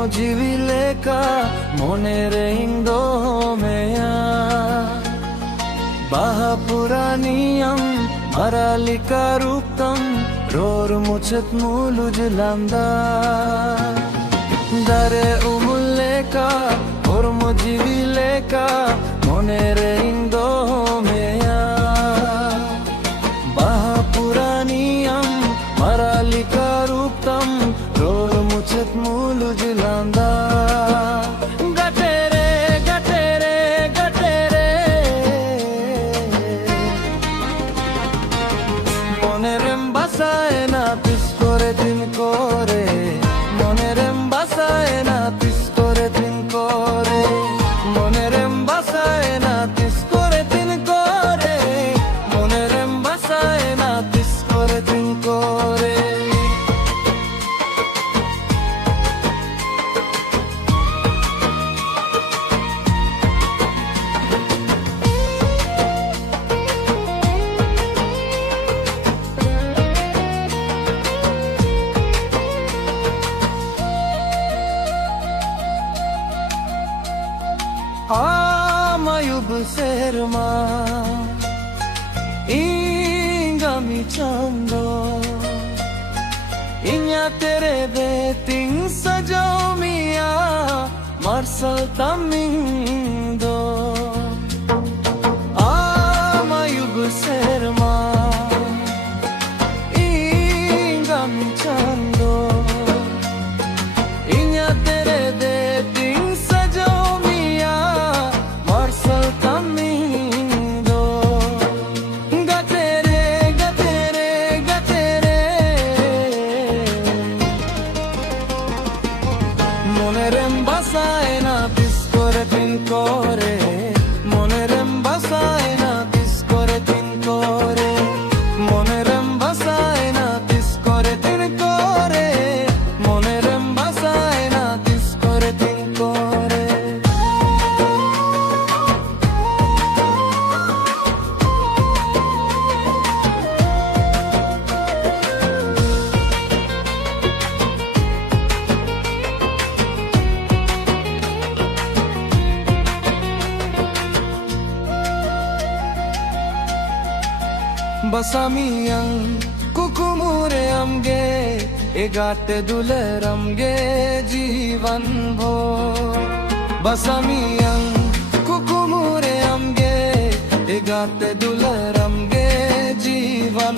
কর্মজীবিলেকা মনের ইন্দো মেয়া বাহাপুরানিয়ম মারালিকা রূপতম রোর মুছত মুলুজলান্দা দারে উমুলেকা কর্মজীবিলেকা মনের ইন্দো মেয়া বাহাপুরানিয়ম মারালিকা রূপতম রোর মুছত মুলুজলান্দা গটেরে গটেরে গটেরে মনেরেম বাসায় না পিস করে দিন করে মনেরেম বাসায় না পিস করে দিন করে মনেরেম বাসায় না পিস করে দিন করে মনেরেম বাসায় না পিস করে দিন করে Amayub serma ingami chando inya tere beting sajao mia marsal tamindo Amayub serma ingami chando inya tere beting sajao মনেরেম বাসায় না পিস করে দিন করে মনেরেম বাসায় না পিস করে দিন করে মনেরেম বাসায় না পিস করে দিন করে মনেরেম বাসায় না পিস করে দিন করে Basamiyang kukumure amge egate duleramge jivan bhor Basamiyang kukumure amge egate duleramge jivan